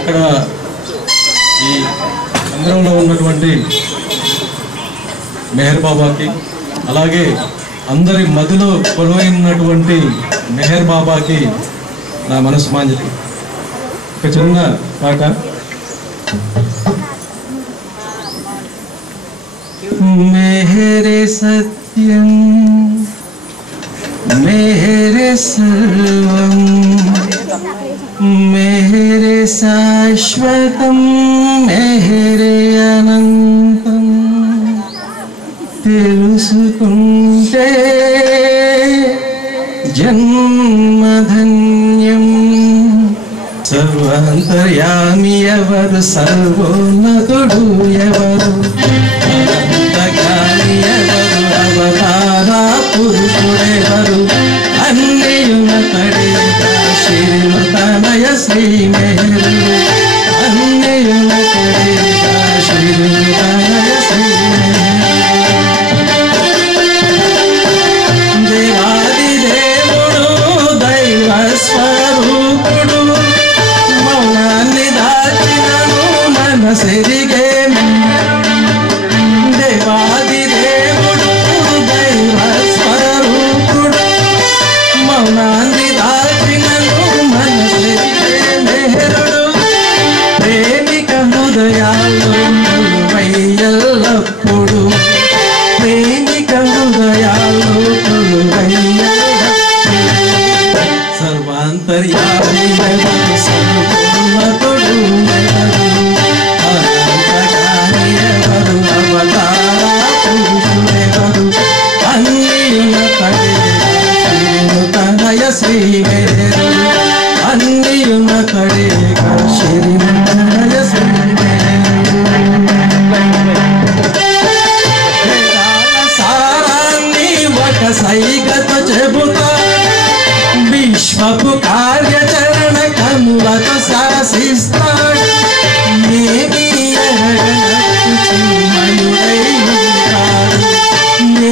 ఇక్కడ ఈ మందిరంలో ఉన్నటువంటి మెహర్ బాబాకి, అలాగే అందరి మదిలో కొలువైనటువంటి మెహర్ బాబాకి నా మనస్మాంజలి. ఒక చిన్న పాట. మెహరే సత్యం మెహరే సర్వం మెహరే శాశ్వతం మెహరే అనంతం తెలుసుకుంటే జన్మధన్యం. సర్వాంతర్యామి ఎవరు, సర్వోన్నతుడు ఎవరు, అనంతజ్ఞాని ఎవరు, అవతారా పురుషుడెవరు, అన్నియునతడే శ్రీమతనయ శ్రీ మెహరు, అన్నియునతడే శ్రీమతనయ శ్రీ దేవాది దేవుడు దైవ స్వరూపుడు, మౌనాన్ని దాచినను మనసెరిగే. దేవాది దేవుడు దైవ స్వరూపుడు, మౌనాన్ని దాచినను మనసెరిగే మెహరుడు. ప్రేమిక హృదయాల్లో కొలువయ్యల్లప్పుడు, ప్రేమిక హృదయాల్లో కొలువయ్యల్లప్పుడు. సర్వాంతర్యామి ఎవరు, సర్వోన్నతుడు ఎవరు, అనంతజ్ఞాని ఎవరు, అవతారా పురుషుడెవరు, అన్నియునతడే శ్రీమతనయ శ్రీ మెహరు, అన్నియునతడే శ్రీమతనయ శ్రీ మెహరు. సారాన్ని ఒక సైగత చెబుతా, విశ్వపు కార్యచరణ కనులతో శాసిస్తాడు. ఏమీ ఎరగనట్టు చిన్మయుడై ఉంటాడు,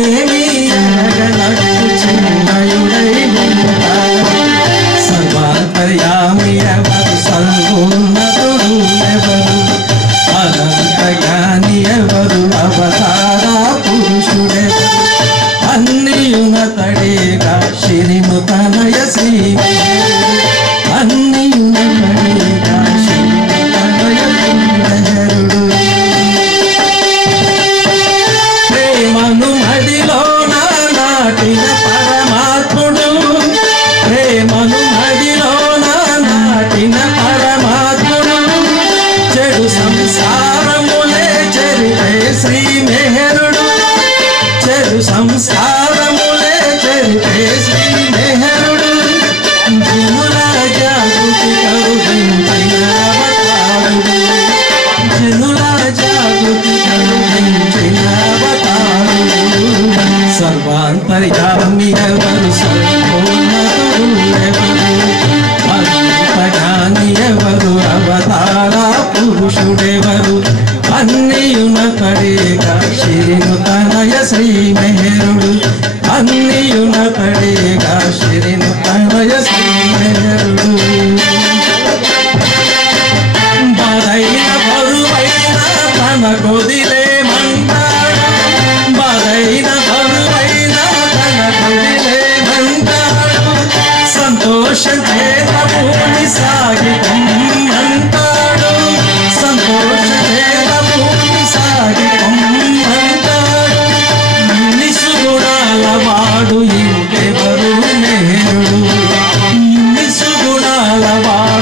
ఏమీ ఎరగనట్టు చిన్మయుడై ఉంటాడు. సర్వాంతర్యామి ఎవరు, సర్వోన్నతుడు ఎవరు, అనంతజ్ఞాని ఎవరు, అవతారా పురుషుడెవరు, అన్నియునతడేగా శ్రీమతనయ శ్రీ మెహరు, అన్నియునతడేగా శ్రీమతనయ శ్రీ మెహరుడు. ప్రేమను మడిలో నాటిన పరమాత్ముడు, ప్రేమను మడిలో నాటిన పరమాత్ముడు, చెడు సంసారములే చెరిపే శ్రీ మెహరుడు, చెడు సంస్కారములే చెరిపే శ్రీ మెహరుడు. జనుల జాగృతి కరుణించిన అవతారుడు, జనుల జాగృతి కరుణించిన అవతారుడు. సర్వాంతర్యామి ఎవరు, సర్వోన్నతుడు ఎవరు, అనంతజ్ఞాని ఎవరు, అవతారా పురుషుడెవరు, అన్నియునతడేగా శ్రీమతనయ శ్రీ మెహరుడు, అన్నియునతడేగా శ్రీమతనయ శ్రీ మెహరుడు. బలైన బరువైన తన కొదిలేమంటాడు, బలైన బరువైన తన కొదిలేమంటాడు. సంతోషం చేత భూమి సాగిపొమ్మంటాడు, సంతోషం చేత భూమి సాగిపొమ్మంటాడు. నిసుగుణాల వాడు ఇంకెవరు మెహరుడు, నిసుగుణాల వాడు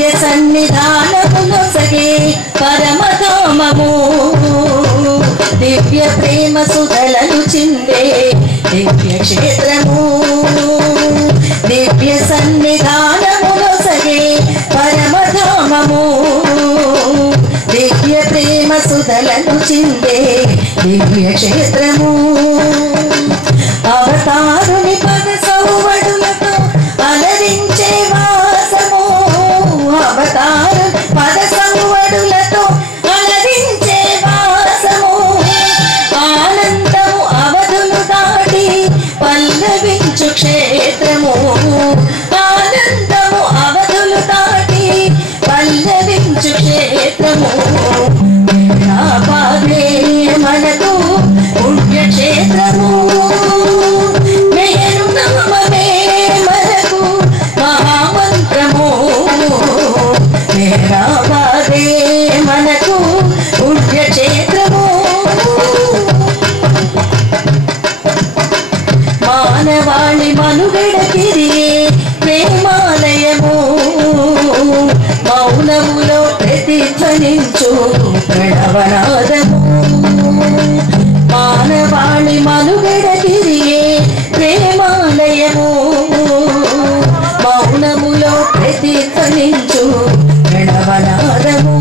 దివ్య సన్నిధానములో సగే పరమధామము దివ్య ప్రేమ సుధలను చిందే దివ్య క్షేత్రము దివ్య సన్నిధానములో సగే పరమధామము దివ్య ప్రేమ సుధలను చిందే దివ్య క్షేత్రము అవతారుని పద సౌవడులతో అలరించే వాసము అవతారు పద సౌవడులతో అలరించే వాసము ఆనందము అవధులు దాటి పల్లవించు క్షేత్రము ఆనందము అవధులు దాటి పల్లవించు క్షేత్రము పాదే మనకు పుణ్యక్షేత్రము మేరు నామమే మనకు మహామంత్రము మేరా పాదే మనకు పుణ్యక్షేత్రము మానవాళి మనుగడకిది ప్రేమాలయము మౌనములో ప్రతిధ్వనించు ప్రణవనాదము మానవాళి మనుగడకిరియే ప్రేమాలయము మౌనములో ప్రతిధ్వనించు ప్రణవనాదము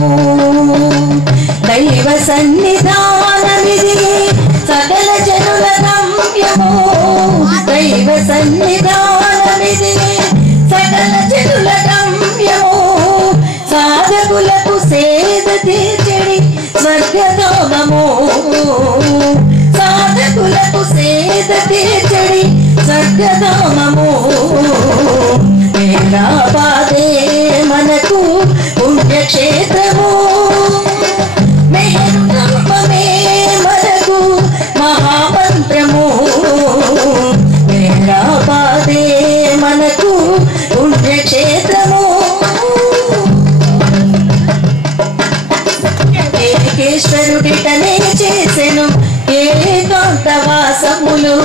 దైవ సన్నిధానమిది సకల జనుల గమ్యము దైవ సన్నిధానమిది సకల జనుల గమ్యము సాధకులకు సేద తీర్చడి స్వర్గధామము సాధకులకు సేద తీర్చడి స్వర్గధామము మేరా పాదే మనకు పుణ్యక్షేత్రము మేరు నామమే మనకు మహామంత్రము మేరా పాదే మనకు పుణ్యక్షేత్రము ఏకేశ్వరుడిటనే చేసెను ఏకాంతవాసములు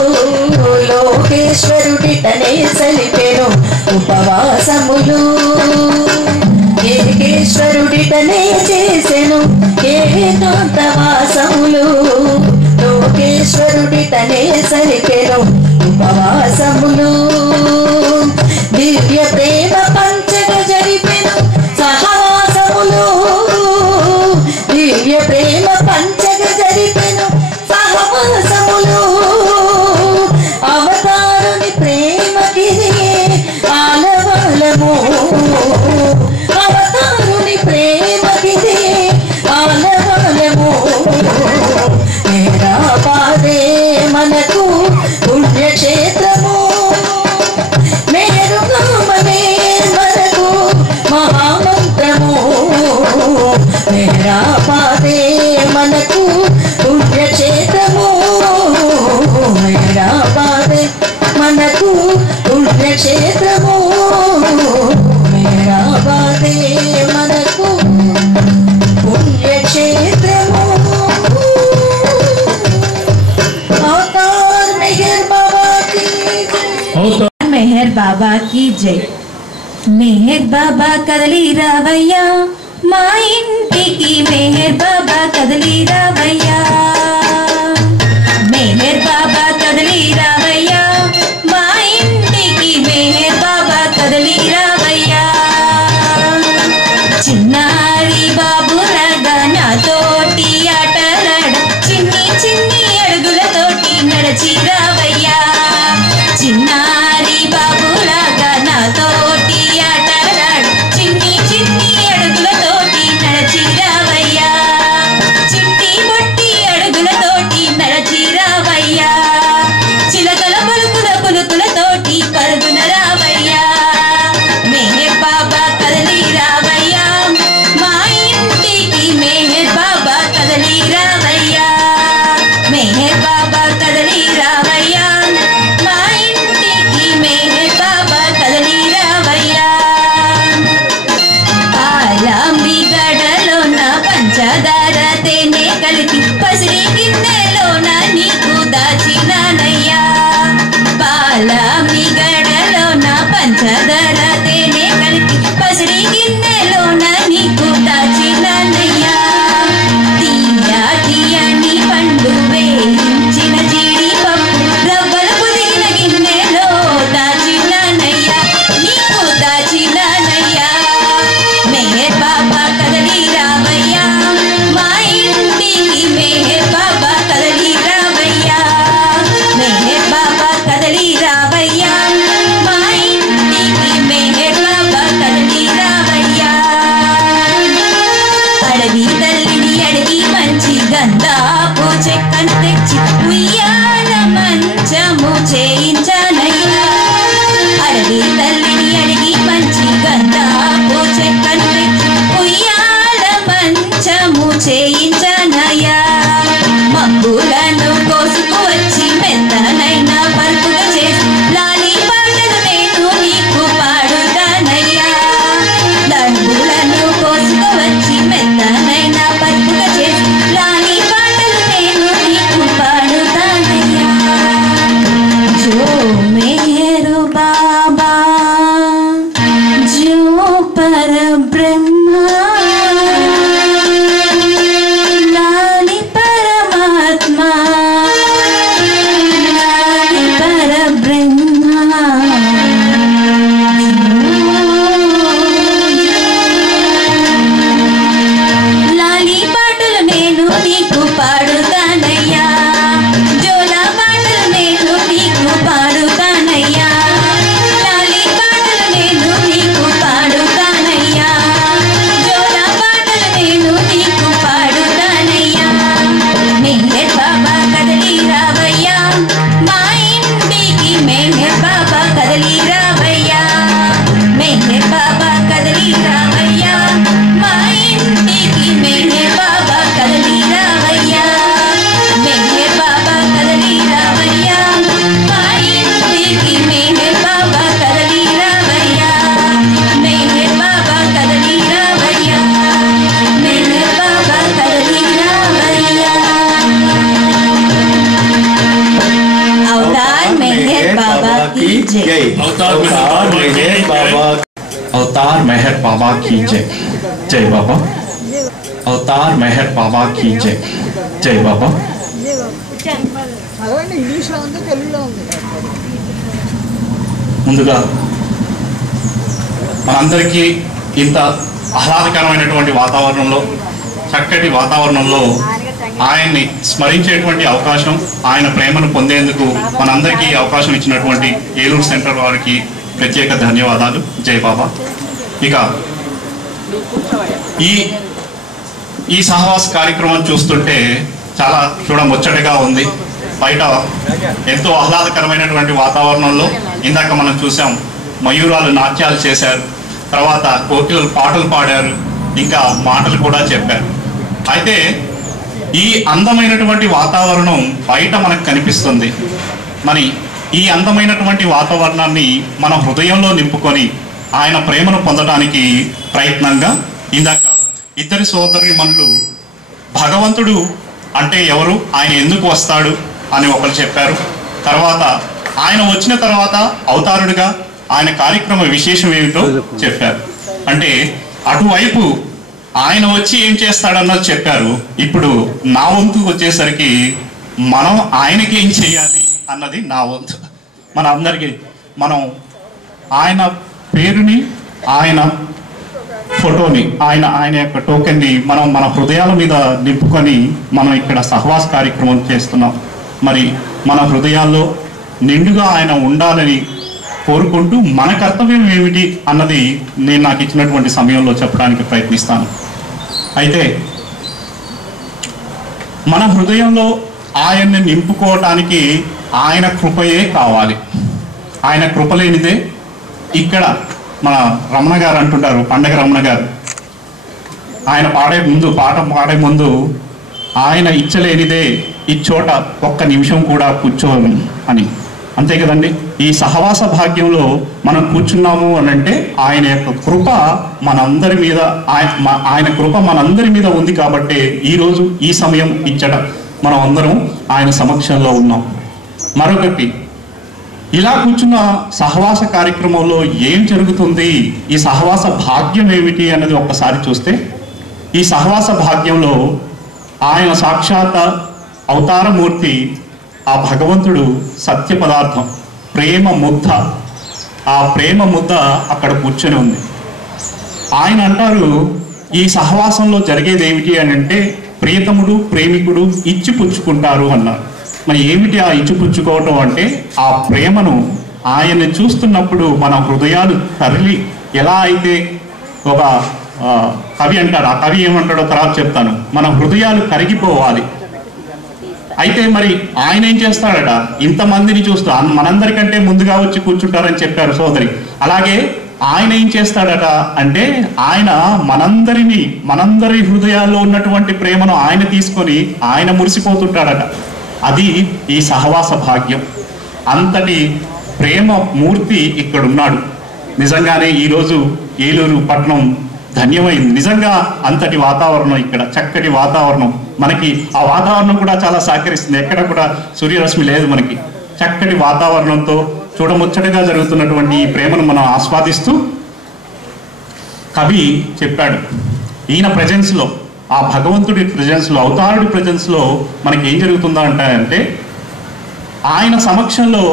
లోకేశ్వరుడిటనే సలిపెను ఉపవాసములు ఏకేశ్వరుడిటనే చేసెను ఏకాంతవాసములు లోకేశ్వరుడిటనే సలిపెను ఉపవాసములు దివ్య ప్రేమ పంచగ జరిపెను సహవాసములు దివ్య ప్రేమ పంచగ జరిపెను సహవాసములు అవతారుని ప్రేమకిది ఆలవాలము అవతారుని ప్రేమకిది ఆలవాలము మేరా పాదే మనకు పుణ్యక్షేత్రము మేరు నామమే మనకు మహామంత్రము మేరా పాదే మనకు పుణ్యక్షేత్రము మేరా పాదే మనకు పుణ్యక్షేత్రము మేరా పాదే మనకు పుణ్యక్షేత్రము అవతార్ మెహర్ బాబా की जय మెహర్ బాబా కదలి రావయ్యా మా ఇంటికి మెహర్ బాబా కదలి రావయ్యా మెహర్ బాబా కదలి రావయ్యా మా ఇంటికి మెహర్ బాబా కదలి రావయ్యా చిన్నారి బాబు లాగా నాతోటి ఆటలాడ చిన్ని చిన్ని అడుగులతోటి నడచి రావయ్యా చిన్నారి బాబు లాగా నాతోటి ఆటలాడ చిన్ని చిన్ని అడుగులతోటి నడచి రావయ్యా చిట్టి బొట్టి అడుగుల పరబ్రహ్మ లాలి పరమాత్మ లాలి పరబ్రహ్మ లాలి పాటలు నేను నీకు పాడుతానయ్యా జోలా పాటలు నేను నీకు పాడుతానయ్యా లాలి పాటలు నేను నీకు పాడుతానయ్యా జోలా పాటలు నేను నీకు పాడుతానయ్యా మెహర్ బాబా కదలి రావయ్యా మా ఇంటికి మెహర్ బాబా కదలి రావయ్యా మెహర్ బాబా కదలి రావయ్యా మా ఇంటికి మెహర్ బాబా కదలి రావయ్యా మెహర్ బాబా కదలి రావయ్యా మా ఇంటికి మెహర్ బాబా కదలి రావయ్యా మెహర్ బాబా కదలి రావయ్యా మెహర్ బాబా కదలి రావయ్యా అవతార్ మెహర్ బాబా की जय अवतार मेहर बाबा अवतार मेहर बाबा की जय जय बाबा अवतार मेहर बाबा की जय जय बाबा ఇంగ్లీష్లో ఉంది తెలుగులో ఉంది ముందుగా మనందరికీ ఇంత ఆహ్లాదకరమైనటువంటి వాతావరణంలో చక్కటి వాతావరణంలో ఆయన్ని స్మరించేటువంటి అవకాశం ఆయన ప్రేమను పొందేందుకు మనందరికీ అవకాశం ఇచ్చినటువంటి ఏలూరు సెంటర్ వారికి ప్రత్యేక ధన్యవాదాలు జై బాబా. ఇక ఈ సహవాస కార్యక్రమం చూస్తుంటే చాలా చూడముచ్చటగా ఉంది. బయట ఎంతో ఆహ్లాదకరమైనటువంటి వాతావరణంలో ఇందాక మనం చూసాం మయూరాలు నాట్యాలు చేశారు, తర్వాత కోకిలలు పాటలు పాడారు, ఇంకా మాటలు కూడా చెప్పారు. అయితే ఈ అందమైనటువంటి వాతావరణం బయట మనకు కనిపిస్తుంది. మరి ఈ అందమైనటువంటి వాతావరణాన్ని మన హృదయంలో నింపుకొని ఆయన ప్రేమను పొందడానికి ప్రయత్నంగా ఇందాక ఇద్దరి సోదరీమణులు భగవంతుడు అంటే ఎవరు, ఆయన ఎందుకు వస్తాడు అని ఒకరు చెప్పారు. తర్వాత ఆయన వచ్చిన తర్వాత అవతారుడిగా ఆయన కార్యక్రమ విశేషం ఏమిటో చెప్పారు. అంటే అటువైపు ఆయన వచ్చి ఏం చేస్తాడన్నది చెప్పారు. ఇప్పుడు నా వంతుకు వచ్చేసరికి మనం ఆయనకి ఏం చేయాలి అన్నది నా వంతు. మన అందరికీ మనం ఆయన పేరుని, ఆయన ఫోటోని, ఆయన యొక్క టోకెన్ని మనం మన హృదయాల మీద నింపుకొని మనం ఇక్కడ సహవాస కార్యక్రమం చేస్తున్నాం. మరి మన హృదయాల్లో నిండుగా ఆయన ఉండాలని కోరుకుంటూ మన కర్తవ్యం ఏమిటి అన్నది నేను నాకు ఇచ్చినటువంటి సమయంలో చెప్పడానికి ప్రయత్నిస్తాను. అయితే మన హృదయంలో ఆయన్ని నింపుకోవటానికి ఆయన కృపయే కావాలి. ఆయన కృప లేనిదే ఇక్కడ మన రమణ గారు అంటుంటారు, పండగ రమణ గారు, ఆయన పాట పాడే ముందు ఆయన ఇచ్చలేనిదే ఈ చోట ఒక్క నిమిషం కూడా కూర్చోను అని. అంతే కదండి. ఈ సహవాస భాగ్యంలో మనం కూర్చున్నాము అని అంటే ఆయన యొక్క కృప మనందరి మీద, ఆయన కృప మనందరి మీద ఉంది కాబట్టి ఈరోజు ఈ సమయం ఇచ్చట మనం అందరం ఆయన సమక్షంలో ఉన్నాం. మరొకటి, ఇలా కూర్చున్న సహవాస కార్యక్రమంలో ఏం జరుగుతుంది, ఈ సహవాస భాగ్యం ఏమిటి అన్నది ఒక్కసారి చూస్తే, ఈ సహవాస భాగ్యంలో ఆయన సాక్షాత్ అవతారమూర్తి, ఆ భగవంతుడు సత్య పదార్థం, ప్రేమ ముద్ద, ఆ ప్రేమ ముద్ద అక్కడ కూర్చొని ఉంది. ఆయన అంటారు ఈ సహవాసంలో జరిగేది ఏమిటి అని అంటే ప్రియతముడు ప్రేమికుడు ఇచ్చి పుచ్చుకుంటారు అన్నారు. మరి ఏమిటి ఆ ఇచ్చిపుచ్చుకోవటం అంటే ఆ ప్రేమను ఆయన్ని చూస్తున్నప్పుడు మన హృదయాలు తరలి, ఎలా అయితే ఒక కవి అంటాడు, ఆ కవి ఏమంటాడో తర్వాత చెప్తాను, మన హృదయాలు కరిగిపోవాలి. అయితే మరి ఆయన ఏం చేస్తాడట, ఇంతమందిని చూస్తూ మనందరికంటే ముందుగా వచ్చి కూర్చుంటారని చెప్పారు సోదరి. అలాగే ఆయన ఏం చేస్తాడట అంటే ఆయన మనందరి హృదయాల్లో ఉన్నటువంటి ప్రేమను ఆయన తీసుకొని ఆయన మురిసిపోతుంటాడట. అది ఈ సహవాస భాగ్యం. అంతటి ప్రేమ మూర్తి ఇక్కడ ఉన్నాడు. నిజంగానే ఈరోజు ఏలూరు పట్టణం ధన్యమైంది. నిజంగా అంతటి వాతావరణం, ఇక్కడ చక్కటి వాతావరణం, మనకి ఆ వాతావరణం కూడా చాలా సహకరిస్తుంది. ఎక్కడ కూడా సూర్యరశ్మి లేదు మనకి. చక్కటి వాతావరణంతో చూడముచ్చటగా జరుగుతున్నటువంటి ఈ ప్రేమను మనం ఆస్వాదిస్తూ కవి చెప్పాడు. ఈయన ప్రజెన్స్లో, ఆ భగవంతుడి ప్రజెన్స్లో, అవతారుడి ప్రజెన్స్లో మనకి ఏం జరుగుతుందా అంటే ఆయన సమక్షంలో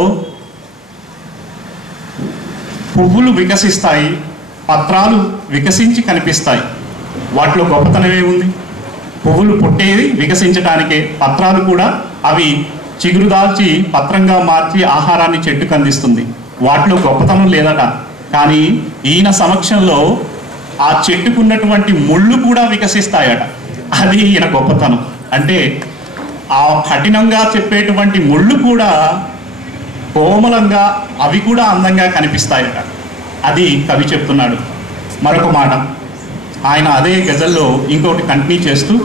పువ్వులు వికసిస్తాయి, పత్రాలు వికసించి కనిపిస్తాయి. వాటిలో గొప్పతనం ఏముంది? పువ్వులు పుట్టేది వికసించడానికే, పత్రాలు కూడా అవి చిగురు దాల్చి పత్రంగా మార్చి ఆహారాన్ని చెట్టుకు అందిస్తుంది. వాటిలో గొప్పతనం లేదట. కానీ ఈయన సమక్షంలో ఆ చెట్టుకున్నటువంటి ముళ్ళు కూడా వికసిస్తాయట. అది ఈయన గొప్పతనం. అంటే ఆ కఠినంగా చెప్పేటువంటి ముళ్ళు కూడా కోమలంగా, అవి కూడా అందంగా కనిపిస్తాయట. అది కవి చెప్తున్నాడు. మరొక మాట ఆయన అదే గజల్లో ఇంకొకటి కంటిన్యూ చేస్తూ,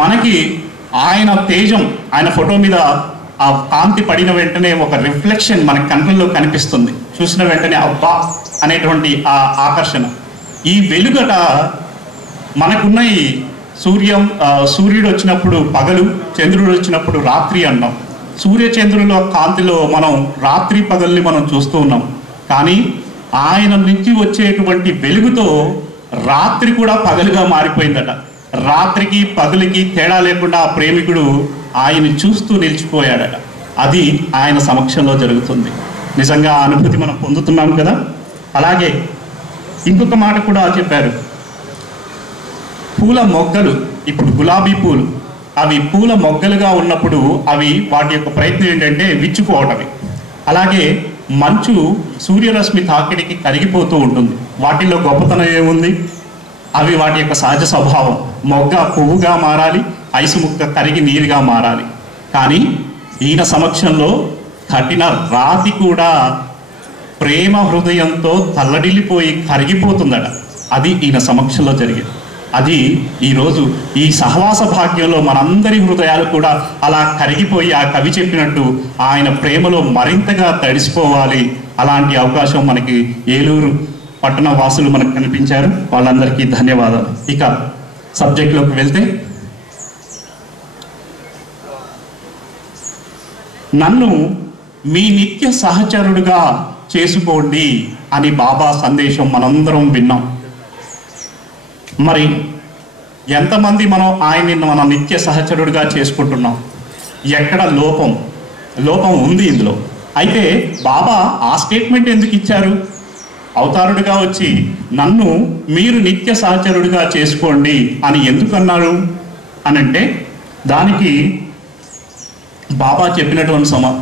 మనకి ఆయన తేజం, ఆయన ఫోటో మీద ఆ కాంతి పడిన వెంటనే ఒక రిఫ్లెక్షన్ మన కంట్లలో కనిపిస్తుంది. చూసిన వెంటనే అబ్బా అనేటువంటి ఆ ఆకర్షణ. ఈ వెలుగట మనకున్న ఈ సూర్యుడు వచ్చినప్పుడు పగలు, చంద్రుడు వచ్చినప్పుడు రాత్రి అన్నాం. సూర్యచంద్రుల కాంతిలో మనం రాత్రి పగల్ని మనం చూస్తూ ఉన్నాం. కానీ ఆయన నుంచి వచ్చేటువంటి వెలుగుతో రాత్రి కూడా పగలుగా మారిపోయిందట. రాత్రికి పగలికి తేడా లేకుండా ఆ ప్రేమికుడు ఆయన్ని చూస్తూ నిలిచిపోయాడట. అది ఆయన సమక్షంలో జరుగుతుంది. నిజంగా ఆ అనుభూతి మనం పొందుతున్నాం కదా. అలాగే ఇంకొక మాట కూడా చెప్పారు. పూల మొగ్గలు, ఇప్పుడు గులాబీ పూలు, అవి పూల మొగ్గలుగా ఉన్నప్పుడు అవి వాటి యొక్క ప్రయత్నం ఏంటంటే విచ్చుకోవటమే. అలాగే మంచు సూర్యరశ్మి తాకిడికి కరిగిపోతూ ఉంటుంది. వాటిల్లో గొప్పతనం ఏముంది? అవి వాటి యొక్క సహజ స్వభావం. మొగ్గ పువ్వుగా మారాలి, ఐసు ముక్క కరిగి నీరుగా మారాలి. కానీ ఈయన సమక్షంలో కఠిన రాతి కూడా ప్రేమ హృదయంతో తల్లడిల్లిపోయి కరిగిపోతుందట. అది ఈయన సమక్షంలో జరిగింది. అది ఈరోజు ఈ సహవాస భాగ్యంలో మనందరి హృదయాలు కూడా అలా కరిగిపోయి ఆ కవి చెప్పినట్టు ఆయన ప్రేమలో మరింతగా తడిసిపోవాలి. అలాంటి అవకాశం మనకి ఏలూరు పట్టణ వాసులు మనకు కనిపించారు. వాళ్ళందరికీ ధన్యవాదాలు. ఇక సబ్జెక్ట్లోకి వెళ్తే, నన్ను మీ నిత్య సహచరుడుగా చేసుకోండి అని బాబా సందేశం మనందరం విన్నాం. మరి ఎంతమంది మనం ఆయన్ని మన నిత్య సహచరుడిగా చేసుకుంటున్నాం? ఎక్కడ లోపం ఉంది ఇందులో. అయితే బాబా ఆ స్టేట్మెంట్ ఎందుకు ఇచ్చారు? అవతారుడిగా వచ్చి నన్ను మీరు నిత్య సహచరుడిగా చేసుకోండి అని ఎందుకు అన్నారు అనంటే, దానికి బాబా చెప్పినటువంటి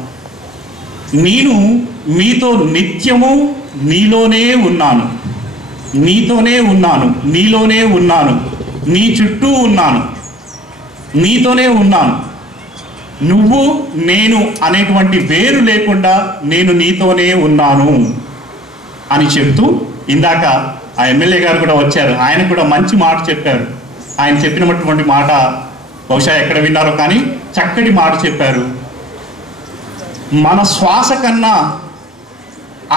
నేను మీతో నిత్యము నీలోనే ఉన్నాను, నీతోనే ఉన్నాను, నీలోనే ఉన్నాను, నీ చుట్టూ ఉన్నాను, నీతోనే ఉన్నాను. నువ్వు నేను అనేటువంటి వేరు లేకుండా నేను నీతోనే ఉన్నాను అని చెప్తూ, ఇందాక ఆ ఎమ్మెల్యే గారు కూడా వచ్చారు, ఆయన కూడా మంచి మాట చెప్పారు. ఆయన చెప్పినటువంటి మాట బహుశా ఎక్కడ విన్నారో కానీ చక్కటి మాట చెప్పారు. మన శ్వాస కన్నా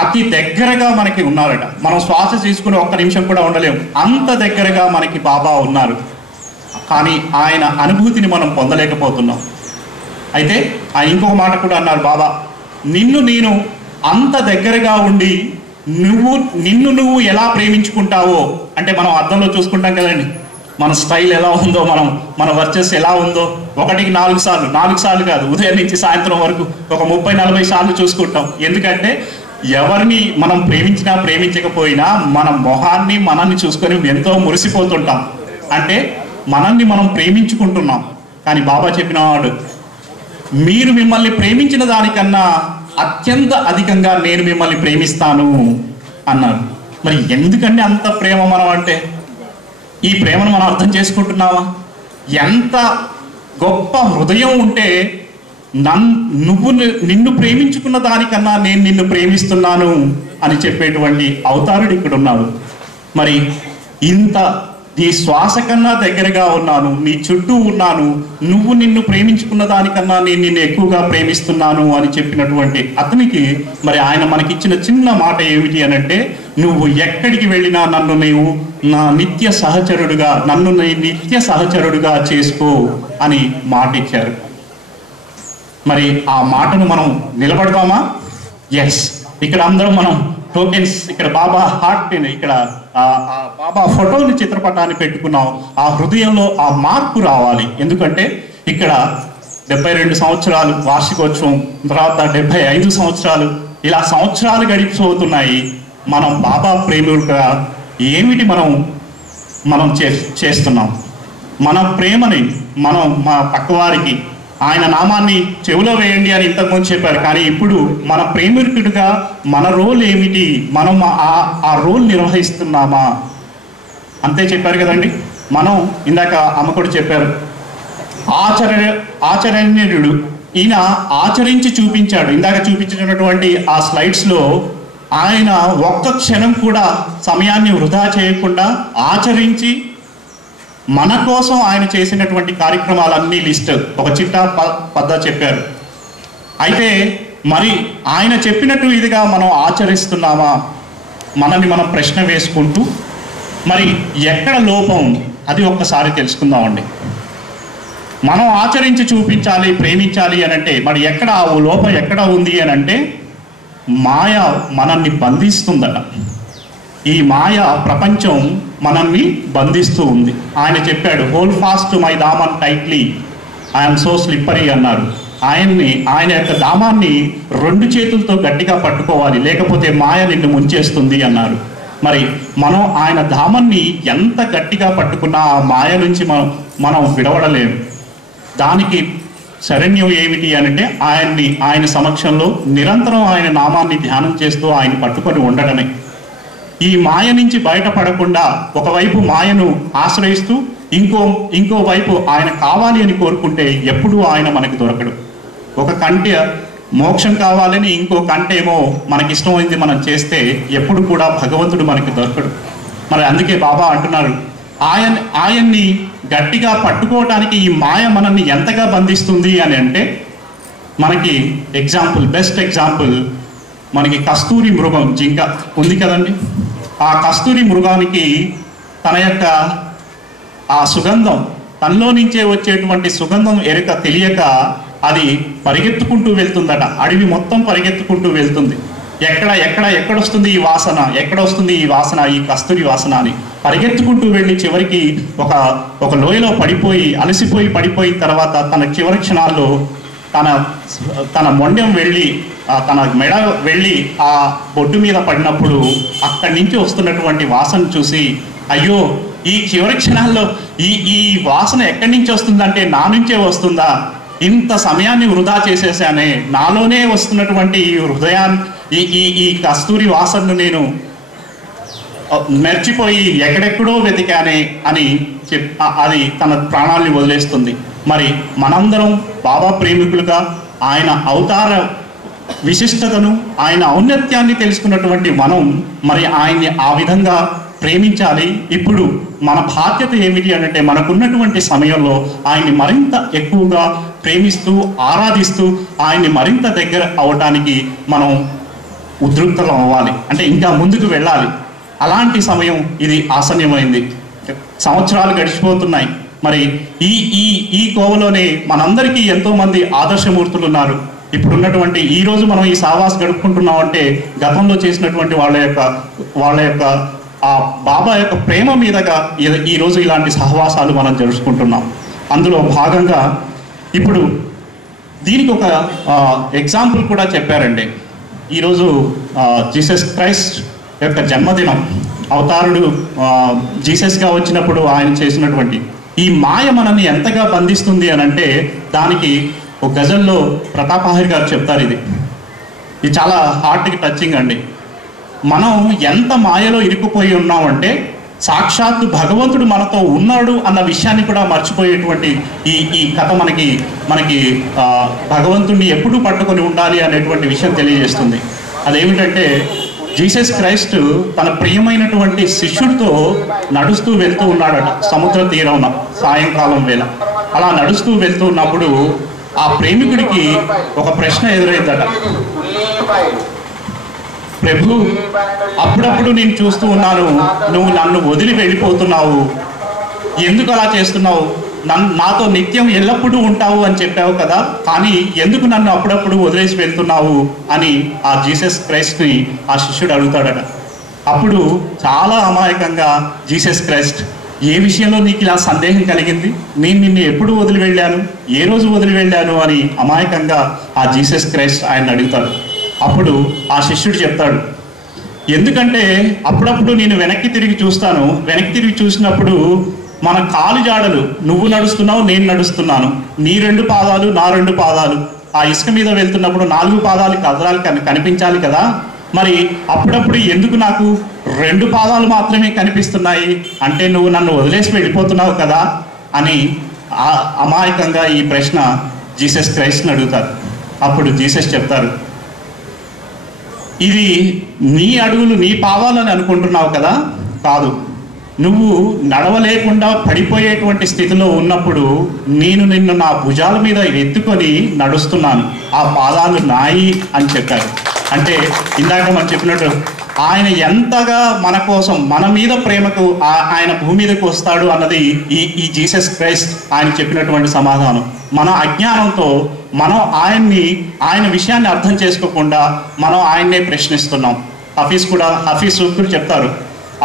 అతి దగ్గరగా మనకి ఉన్నారట. మనం శ్వాస తీసుకుని ఒక్క నిమిషం కూడా ఉండలేము, అంత దగ్గరగా మనకి బాబా ఉన్నారు. కానీ ఆయన అనుభూతిని మనం పొందలేకపోతున్నాం. అయితే ఆయన ఇంకొక మాట కూడా అన్నారు బాబా, నిన్ను నేను అంత దగ్గరగా ఉండి నిన్ను నువ్వు ఎలా ప్రేమించుకుంటావో, అంటే మనం అద్దంలో చూసుకుంటాం కదండి, మన స్టైల్ ఎలా ఉందో, మన వర్చస్ ఎలా ఉందో, 1కి 4 సార్లు, 4 సార్లు కాదు, ఉదయం నుంచి సాయంత్రం వరకు ఒక 30-40 సార్లు చూసుకుంటాం. ఎందుకంటే ఎవరిని మనం ప్రేమించినా ప్రేమించకపోయినా మన మొహాన్ని మనల్ని చూసుకొని ఎంతో మురిసిపోతుంటాం. అంటే మనల్ని మనం ప్రేమించుకుంటున్నాం. కానీ బాబా చెప్పినవాడు, మీరు మిమ్మల్ని ప్రేమించిన దానికన్నా అత్యంత అధికంగా నేను మిమ్మల్ని ప్రేమిస్తాను అన్నారు. మరి ఎందుకంటే అంత ప్రేమ మనం అంటే? ఈ ప్రేమను మనం అర్థం చేసుకుంటున్నావా? ఎంత గొప్ప హృదయం ఉంటే నిన్ను ప్రేమించుకున్న దానికన్నా నేను నిన్ను ప్రేమిస్తున్నాను అని చెప్పేటువంటి అవతారుడు ఇక్కడ ఉన్నాడు. మరి ఇంత నీ శ్వాస కన్నా దగ్గరగా ఉన్నాను, నీ చుట్టూ ఉన్నాను, నువ్వు నిన్ను ప్రేమించుకున్న దానికన్నా నేను నిన్ను ఎక్కువగా ప్రేమిస్తున్నాను అని చెప్పినటువంటి అతనికి మరి ఆయన మనకిచ్చిన చిన్న మాట ఏమిటి అనంటే, నువ్వు ఎక్కడికి వెళ్ళినా నన్ను నిత్య సహచరుడుగా చేసుకో అని మాట ఇచ్చారు. మరి ఆ మాటను మనం నిలబడతామా? ఎస్. ఇక్కడ అందరం మనం టోకెన్స్, ఇక్కడ బాబా హార్ట్, ఇక్కడ బాబా ఫోటోని చిత్రపటాన్ని పెట్టుకున్నాం. ఆ హృదయంలో ఆ మార్పు రావాలి. ఎందుకంటే ఇక్కడ 72 సంవత్సరాలు వార్షికోత్సవం, తర్వాత 75 సంవత్సరాలు, ఇలా సంవత్సరాలు గడిచిపోతున్నాయి. మనం బాబా ప్రేమికులుగా ఏమిటి మనం చేస్తున్నాం? మన ప్రేమని మనం మా పక్కవారికి ఆయన నామాన్ని చెవిలో వేయండి అని ఇంతకుముందు చెప్పారు. కానీ ఇప్పుడు మన ప్రేమికుడిగా మన రోల్ ఏమిటి? మనం ఆ రోల్ నిర్వహిస్తున్నామా? అంతే చెప్పారు కదండి. మనం ఇందాక అమ్మ కూడా చెప్పారు, ఆచరణీయుడు. ఈయన ఆచరించి చూపించాడు. ఇందాక చూపించినటువంటి ఆ స్లైడ్స్లో ఆయన ఒక్క క్షణం కూడా సమయాన్ని వృధా చేయకుండా ఆచరించి మన కోసం ఆయన చేసినటువంటి కార్యక్రమాలన్నీ లిస్ట్ ఒక చిట్టా పద్ధతి చెప్పారు. అయితే మరి ఆయన చెప్పినట్టు ఇదిగా మనం ఆచరిస్తున్నామా? మనల్ని మనం ప్రశ్న వేసుకుంటూ మరి ఎక్కడ లోపం అది ఒక్కసారి తెలుసుకుందామండి. మనం ఆచరించి చూపించాలి, ప్రేమించాలి అని అంటే మరి ఎక్కడ ఆ లోపం ఎక్కడ ఉంది అని అంటే మాయ మనల్ని బంధిస్తుందట. ఈ మాయ ప్రపంచం మనల్ని బంధిస్తూ ఉంది. ఆయన చెప్పాడు, హోల్డ్ ఫాస్ట్ మై దామన్ టైట్లీ, ఐఎమ్ సో స్లిప్పరీ అన్నారు. ఆయన యొక్క దామాన్ని 2 చేతులతో గట్టిగా పట్టుకోవాలి, లేకపోతే మాయ నిన్ను ముంచేస్తుంది అన్నారు. మరి మనం ఆయన దామాన్ని ఎంత గట్టిగా పట్టుకున్నా ఆ మాయ నుంచి మనం విడవడలేము. దానికి శరణ్యం ఏమిటి అంటే ఆయన సమక్షంలో నిరంతరం ఆయన నామాన్ని ధ్యానం చేస్తూ ఆయన పట్టుకొని ఉండడమే. ఈ మాయ నుంచి బయటపడకుండా ఒకవైపు మాయను ఆశ్రయిస్తూ ఇంకో వైపు ఆయన కావాలి అని కోరుకుంటే ఎప్పుడూ ఆయన మనకి దొరకడు. ఒక కంటి మోక్షం కావాలని ఇంకో కంటేమో మనకి ఇష్టమైంది మనం చేస్తే ఎప్పుడు కూడా భగవంతుడు మనకి దొరకడు. మరి అందుకే బాబా అంటున్నారు, ఆయన్ని గట్టిగా పట్టుకోవటానికి ఈ మాయ మనల్ని ఎంతగా బంధిస్తుంది అని అంటే మనకి బెస్ట్ ఎగ్జాంపుల్ మనకి కస్తూరి మృగం, జింక ఉంది కదండి. ఆ కస్తూరి మృగానికి తన యొక్క ఆ సుగంధం, తనలో నుంచే వచ్చేటువంటి సుగంధం తెలియక అది పరిగెత్తుకుంటూ వెళ్తుందట. అడవి మొత్తం పరిగెత్తుకుంటూ వెళ్తుంది. ఎక్కడొస్తుంది ఈ వాసన, ఎక్కడొస్తుంది ఈ వాసన, ఈ కస్తూరి వాసన అని పరిగెత్తుకుంటూ వెళ్ళి చివరికి ఒక లోయలో అలసిపోయి పడిపోయిన తర్వాత తన చివరి క్షణాల్లో తన మొండెం వెళ్ళి తన మెడ వెళ్ళి ఆ బొడ్డు మీద పడినప్పుడు అక్కడి నుంచి వస్తున్నటువంటి వాసన చూసి, అయ్యో ఈ చివరి క్షణాల్లో ఈ వాసన ఎక్కడి నుంచి వస్తుందంటే నా నుంచే వస్తుందా, ఇంత సమయాన్ని వృధా చేసేసానే, నాలోనే వస్తున్నటువంటి ఈ కస్తూరి వాసనను నేను మర్చిపోయి ఎక్కడెక్కడో వెతికానే అని అది తన ప్రాణాల్ని వదిలేస్తుంది. మరి మనందరం బాబా ప్రేమికులుగా ఆయన అవతార విశిష్టతను, ఆయన ఔన్నత్యాన్ని తెలుసుకున్నటువంటి మనం మరి ఆయన్ని ఆ విధంగా ప్రేమించాలి. ఇప్పుడు మన బాధ్యత ఏమిటి అంటే మనకున్నటువంటి సమయంలో ఆయన్ని మరింత ఎక్కువగా ప్రేమిస్తూ ఆరాధిస్తూ ఆయన్ని మరింత దగ్గర అవటానికి మనం ఉద్రిక్తలం అవ్వాలి. అంటే ఇంకా ముందుకు వెళ్ళాలి. అలాంటి సమయం ఇది ఆసన్యమైంది. సంవత్సరాలు గడిచిపోతున్నాయి. మరి ఈ కోవలోనే మనందరికీ ఎంతోమంది ఆదర్శమూర్తులు ఉన్నారు. ఇప్పుడున్నటువంటి ఈరోజు మనం ఈ సావాస్ గడుపుకుంటున్నాం అంటే గతంలో చేసినటువంటి వాళ్ళ యొక్క ఆ బాబా యొక్క ప్రేమ మీదగా ఈరోజు ఇలాంటి సహవాసాలు మనం జరుపుకుంటున్నాం. అందులో భాగంగా ఇప్పుడు దీనికి ఒక ఎగ్జాంపుల్ కూడా చెప్పారండి. ఈరోజు జీసస్ క్రైస్ట్ యొక్క జన్మదినం, అవతారుడు జీసస్గా వచ్చినప్పుడు ఆయన చేసినటువంటి ఈ మాయ మనల్ని ఎంతగా బంధిస్తుంది అని అంటే దానికి ఒక గజల్లో ప్రతాపహారి గారు చెప్తారు. ఇది చాలా హార్ట్కి టచింగ్ అండి. మనం ఎంత మాయలో ఇరుక్కుపోయి ఉన్నామంటే సాక్షాత్తు భగవంతుడు మనతో ఉన్నాడు అన్న విషయాన్ని కూడా మర్చిపోయేటువంటి ఈ కథ మనకి భగవంతుడిని ఎప్పుడూ పట్టుకొని ఉండాలి అనేటువంటి విషయం తెలియజేస్తుంది. అదేమిటంటే జీసస్ క్రైస్ట్ తన ప్రియమైనటువంటి శిష్యుడితో నడుస్తూ వెళ్తూ ఉన్నాడట సముద్ర తీరం సాయంకాలం వేళ. అలా నడుస్తూ వెళ్తూ ఉన్నప్పుడు ఆ ప్రేమికుడికి ఒక ప్రశ్న ఎదురైందట. ప్రభు, అప్పుడప్పుడు నేను చూస్తూ ఉన్నాను, నువ్వు నన్ను వదిలి వెళ్ళిపోతున్నావు, ఎందుకు అలా చేస్తున్నావు? నాతో నిత్యం ఎల్లప్పుడూ ఉంటావు అని చెప్పావు కదా, కానీ ఎందుకు నన్ను అప్పుడప్పుడు వదిలేసి వెళ్తున్నావు అని ఆ జీసస్ క్రైస్ట్ని ఆ శిష్యుడు అడుగుతాడట. అప్పుడు చాలా అమాయకంగా జీసస్ క్రైస్ట్, ఏ విషయంలో నీకు ఇలా సందేహం కలిగింది? నేను నిన్ను ఎప్పుడు వదిలి వెళ్ళాను, ఏ రోజు వదిలి వెళ్ళాను అని అమాయకంగా ఆ జీసస్ క్రైస్ట్ ఆయన అడుగుతాడు. అప్పుడు ఆ శిష్యుడు చెప్తాడు, ఎందుకంటే అప్పుడప్పుడు నేను వెనక్కి తిరిగి చూస్తాను, వెనక్కి తిరిగి చూసినప్పుడు మన కాలు జాడలు, నువ్వు నడుస్తున్నావు, నేను నడుస్తున్నాను, నీ 2 పాదాలు నా 2 పాదాలు ఆ ఇసుక మీద వెళ్తున్నప్పుడు 4 పాదాలు కదలాలి కనిపించాలి కదా, మరి అప్పుడప్పుడు ఎందుకు నాకు 2 పాదాలు మాత్రమే కనిపిస్తున్నాయి? అంటే నువ్వు నన్ను వదిలేసి వెళ్ళిపోతున్నావు కదా అని అమాయకంగా ఈ ప్రశ్న జీసస్ క్రైస్ట్ని అడుగుతారు. అప్పుడు జీసస్ చెప్తారు, ఇది నీ అడుగులు నీ పాదాలని అనుకుంటున్నావు కదా, కాదు, నువ్వు నడవలేకుండా పడిపోయేటువంటి స్థితిలో ఉన్నప్పుడు నేను నిన్ను నా భుజాల మీద ఎత్తుకొని నడుస్తున్నాను, ఆ పాదాలు నాయి అని చెప్పారు. అంటే ఇందాక మనం చెప్పినట్టు ఆయన ఎంతగా మన కోసం, మన మీద ప్రేమకు ఆయన భూమి మీదకు వస్తాడు అన్నది ఈ జీసస్ క్రైస్ట్ ఆయన చెప్పినటువంటి సమాధానం. మన అజ్ఞానంతో మనం ఆయన విషయాన్ని అర్థం చేసుకోకుండా మనం ఆయన్నే ప్రశ్నిస్తున్నాం. హఫీజ్ సూక్తుడు చెప్తారు,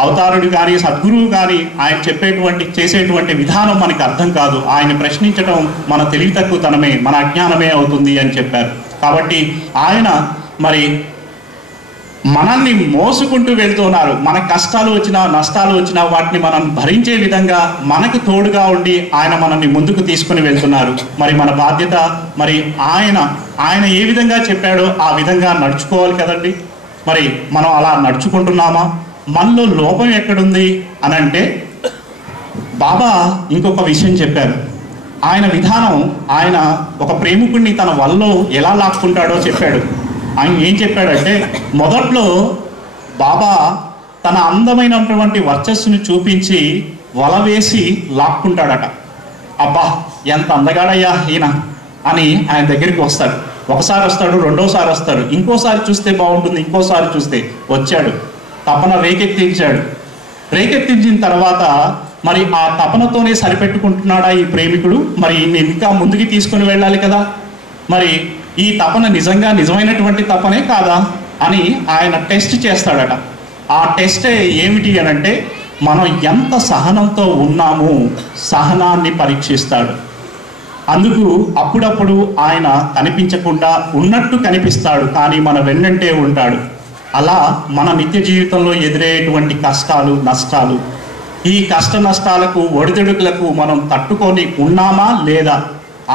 అవతారుడు కానీ సద్గురువు కానీ ఆయన చేసేటువంటి విధానం మనకి అర్థం కాదు, ఆయన ప్రశ్నించడం మన తెలివి తక్కువతనమే, మన అజ్ఞానమే అవుతుంది అని చెప్పారు. కాబట్టి ఆయన మరి మనల్ని మోసుకుంటూ వెళ్తున్నారు. మన కష్టాలు వచ్చినా నష్టాలు వచ్చినా వాటిని మనం భరించే విధంగా మనకు తోడుగా ఉండి ఆయన మనల్ని ముందుకు తీసుకుని వెళ్తున్నారు. మరి మన బాధ్యత, మరి ఆయన ఏ విధంగా చెప్పాడో ఆ విధంగా నడుచుకోవాలి కదండి. మరి మనం అలా నడుచుకుంటున్నామా? మనలో లోపం ఎక్కడుంది అని అంటే బాబా ఇంకొక విషయం చెప్పారు. ఆయన విధానం, ఆయన ఒక ప్రేమికుడిని తన వలలో ఎలా లాక్కుంటాడో చెప్పాడు. ఆయన ఏం చెప్పాడంటే, మొదట్లో బాబా తన అందమైనటువంటి వర్చస్సుని చూపించి వల వేసి లాక్కుంటాడట. అబ్బా ఎంత అందగాడయ్యా ఈయన అని ఆయన దగ్గరికి వస్తాడు. ఒకసారి వస్తాడు, రెండోసారి వస్తాడు, ఇంకోసారి చూస్తే బాగుంటుంది, ఇంకోసారి చూస్తే వచ్చాడు, తపన రేకెత్తించాడు. రేకెత్తించిన తర్వాత మరి ఆ తపనతోనే సరిపెట్టుకుంటున్నాడా ఈ ప్రేమికుడు? మరి ఇంకా ముందుకు తీసుకుని వెళ్ళాలి కదా, మరి ఈ తపన నిజమైనటువంటి తపనే కాదా అని ఆయన టెస్ట్ చేస్తాడట. ఆ టెస్ట్ ఏమిటి అని అంటే, మనం ఎంత సహనంతో ఉన్నాము, సహనాన్ని పరీక్షిస్తాడు. అందుకు అప్పుడప్పుడు ఆయన కనిపించకుండా ఉన్నట్టు కనిపిస్తాడు, కానీ మన వెన్నంటే ఉంటాడు. అలా మన నిత్య జీవితంలో ఎదురయ్యేటువంటి కష్టాలు నష్టాలు, ఈ కష్ట నష్టాలకు ఒడిదుడుకులకు మనం తట్టుకొని ఉన్నామా లేదా?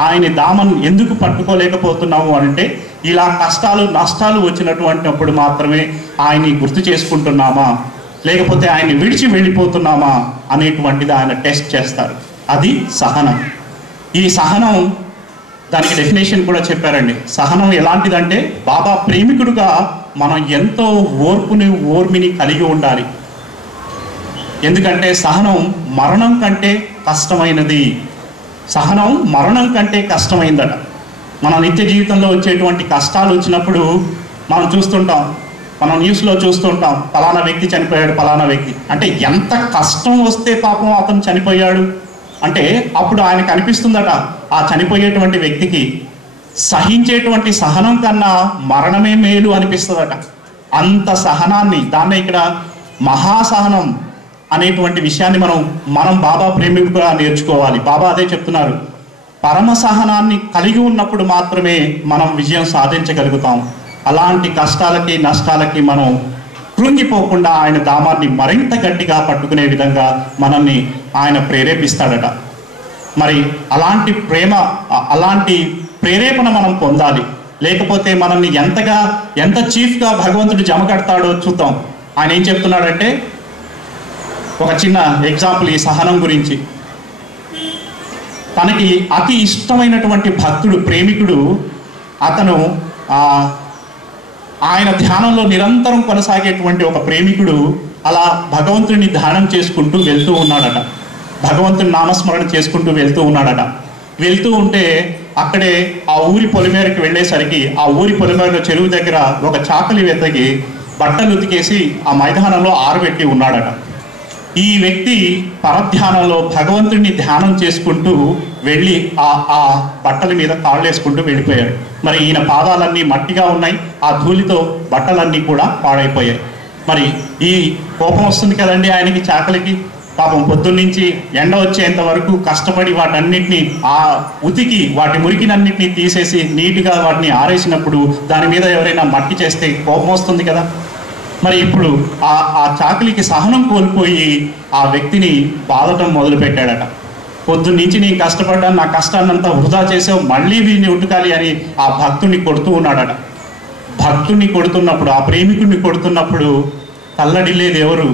ఆయన దామను ఎందుకు పట్టుకోలేకపోతున్నాము అంటే, ఇలా కష్టాలు నష్టాలు వచ్చినటువంటిప్పుడు మాత్రమే ఆయన్ని గుర్తు చేసుకుంటున్నామా, లేకపోతే ఆయన్ని విడిచి వెళ్ళిపోతున్నామా అనేటువంటిది ఆయన టెస్ట్ చేస్తారు. అది సహనం. ఈ సహనం, దానికి డెఫినేషన్ కూడా చెప్పారండి. సహనం ఎలాంటిదంటే, బాబా ప్రేమికుడుగా మనం ఎంతో ఓర్మిని కలిగి ఉండాలి. ఎందుకంటే సహనం మరణం కంటే కష్టమైనది. సహనం మరణం కంటే కష్టమైందట. మన నిత్య జీవితంలో వచ్చేటువంటి కష్టాలు వచ్చినప్పుడు మనం చూస్తుంటాం, మనం న్యూస్లో చూస్తుంటాం, ఫలానా వ్యక్తి చనిపోయాడు, ఫలానా వ్యక్తి అంటే ఎంత కష్టం వస్తే పాపం అతను చనిపోయాడు అంటే అప్పుడు ఆయనకు అనిపిస్తుందట, ఆ చనిపోయేటువంటి వ్యక్తికి సహించేటువంటి సహనం కన్నా మరణమే మేలు అనిపిస్తుందట. అంత సహనాన్ని, దాన్ని ఇక్కడ మహాసహనం అనేటువంటి విషయాన్ని మనం బాబా ప్రేమికుగా నేర్చుకోవాలి. బాబా అదే చెప్తున్నారు, పరమ సహనాన్ని కలిగి ఉన్నప్పుడు మాత్రమే మనం విజయం సాధించగలుగుతాం. అలాంటి కష్టాలకి నష్టాలకి మనం కృంగిపోకుండా ఆయన దామాన్ని మరింత గట్టిగా పట్టుకునే విధంగా మనల్ని ఆయన ప్రేరేపిస్తాడట. మరి అలాంటి అలాంటి ప్రేరేపణ మనం పొందాలి. లేకపోతే మనల్ని ఎంత చీఫ్గా భగవంతుడు జమ కడతాడో చూద్దాం. ఆయన ఏం చెప్తున్నాడంటే, ఒక చిన్న ఎగ్జాంపుల్ ఈ సహనం గురించి. తనకి అతి ఇష్టమైనటువంటి భక్తుడు, ప్రేమికుడు, అతను ఆయన ధ్యానంలో నిరంతరం కొనసాగేటువంటి ఒక ప్రేమికుడు అలా భగవంతుడిని ధ్యానం చేసుకుంటూ వెళ్తూ ఉన్నాడట. భగవంతుని నామస్మరణ చేసుకుంటూ వెళ్తూ ఉన్నాడట. వెళ్తూ ఉంటే అక్కడే ఆ ఊరి పొలిమేరకు వెళ్ళేసరికి ఆ ఊరి పొలిమేర చెరువు దగ్గర ఒక చాకలి వెతకి బట్టలు ఉతికేసి ఆ మైదానంలో ఆరబెట్టి ఉన్నాడట. ఈ వ్యక్తి పరధ్యానంలో భగవంతుడిని ధ్యానం చేసుకుంటూ వెళ్ళి ఆ బట్టల మీద కాళ్ళు వేసుకుంటూ వెళ్ళిపోయాడు. మరి ఈయన పాదాలన్నీ మట్టిగా ఉన్నాయి, ఆ ధూళితో బట్టలన్నీ కూడా పాడైపోయాయి. మరి ఈ కోపం వస్తుంది కదండి ఆయనకి, చాకలికి. పాపం పొద్దున్నుంచి ఎండ వచ్చేంత వరకు కష్టపడి వాటన్నిటిని ఉతికి వాటి మురికినన్నిటిని తీసేసి నీట్గా వాటిని ఆరేసినప్పుడు దాని మీద ఎవరైనా మట్టి చేస్తే కోపం వస్తుంది కదా. మరి ఇప్పుడు ఆ చాకలికి సహనం కోల్పోయి ఆ వ్యక్తిని బాధటం మొదలుపెట్టాడట. పొద్దున్నుంచి నేను కష్టపడ్డాను, నా కష్టాన్నంతా వృధా చేసావు, మళ్ళీ వీడిని ఉట్టుకాలి అని ఆ భక్తుడిని కొడుతూ ఉన్నాడట. భక్తుడిని కొడుతున్నప్పుడు, ఆ ప్రేమికుడిని కొడుతున్నప్పుడు తల్లడిల్లేది ఎవరు?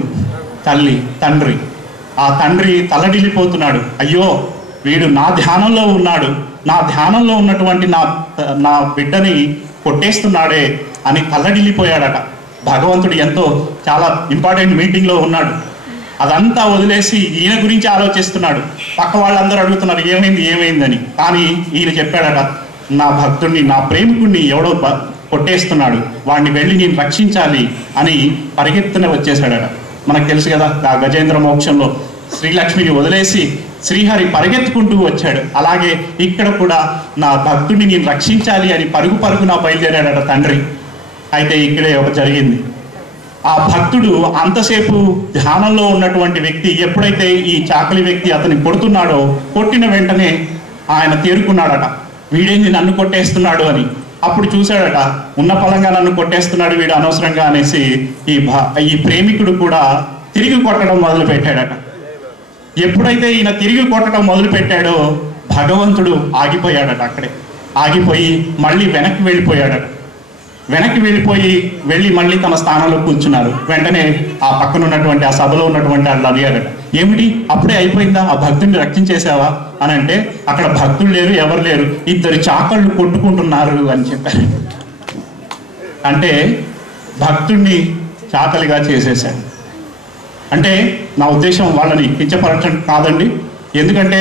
తండ్రి. ఆ తండ్రి తల్లడిల్లిపోతున్నాడు. అయ్యో, వీడు నా ధ్యానంలో ఉన్నాడు, నా ధ్యానంలో ఉన్నటువంటి నా బిడ్డని కొట్టేస్తున్నాడే అని తల్లడిల్లిపోయాడట. భగవంతుడు చాలా ఇంపార్టెంట్ మీటింగ్లో ఉన్నాడు, అదంతా వదిలేసి ఈయన గురించి ఆలోచిస్తున్నాడు. పక్క వాళ్ళందరూ అడుగుతున్నారు ఏమైందని. కానీ ఈయన చెప్పాడట, నా భక్తుడిని, నా ప్రేమికుడిని ఎవడో కొట్టేస్తున్నాడు, వాడిని వెళ్ళి నేను రక్షించాలి అని పరిగెత్తున వచ్చేసాడట. మనకు తెలుసు కదా, ఆ గజేంద్ర మోక్షంలో శ్రీలక్ష్మిని వదిలేసి శ్రీహరి పరిగెత్తుకుంటూ వచ్చాడు. అలాగే ఇక్కడ కూడా నా భక్తుడిని నేను రక్షించాలి అని పరుగున బయలుదేరాడట తండ్రి. అయితే ఇక్కడే ఒక జరిగింది. ఆ భక్తుడు అంతసేపు ధ్యానంలో ఉన్నటువంటి వ్యక్తి ఎప్పుడైతే ఈ చాకలి వ్యక్తి అతన్ని కొడుతున్నాడో, కొట్టిన వెంటనే ఆయన తేరుకున్నాడట, వీడేంది నన్ను కొట్టేస్తున్నాడు అని. అప్పుడు చూశాడట, ఉన్న పలంగా నన్ను కొట్టేస్తున్నాడు వీడు అనవసరంగా అనేసి ఈ ప్రేమికుడు కూడా తిరిగి కొట్టడం మొదలు పెట్టాడట. ఎప్పుడైతే ఈయన తిరిగి కొట్టడం మొదలు పెట్టాడో భగవంతుడు ఆగిపోయాడట. అక్కడే ఆగిపోయి మళ్ళీ వెనక్కి వెళ్ళిపోయాడట. వెళ్ళి మళ్ళీ తన స్థానంలో కూర్చున్నారు. వెంటనే ఆ పక్కన ఉన్నటువంటి ఆ సభలో ఉన్నటువంటి వాళ్ళు అడిగారట, ఏమిటి అప్పుడే అయిపోయిందా, ఆ భక్తుడిని రక్షించేసావా అని. అంటే అక్కడ భక్తులు లేరు, ఎవరు లేరు, 2 చాకళ్ళు కొట్టుకుంటున్నారు అని చెప్పారు. అంటే భక్తుడిని చాకలిగా చేసేసాడు. అంటే నా ఉద్దేశం వాళ్ళని కించపరచడం కాదండి. ఎందుకంటే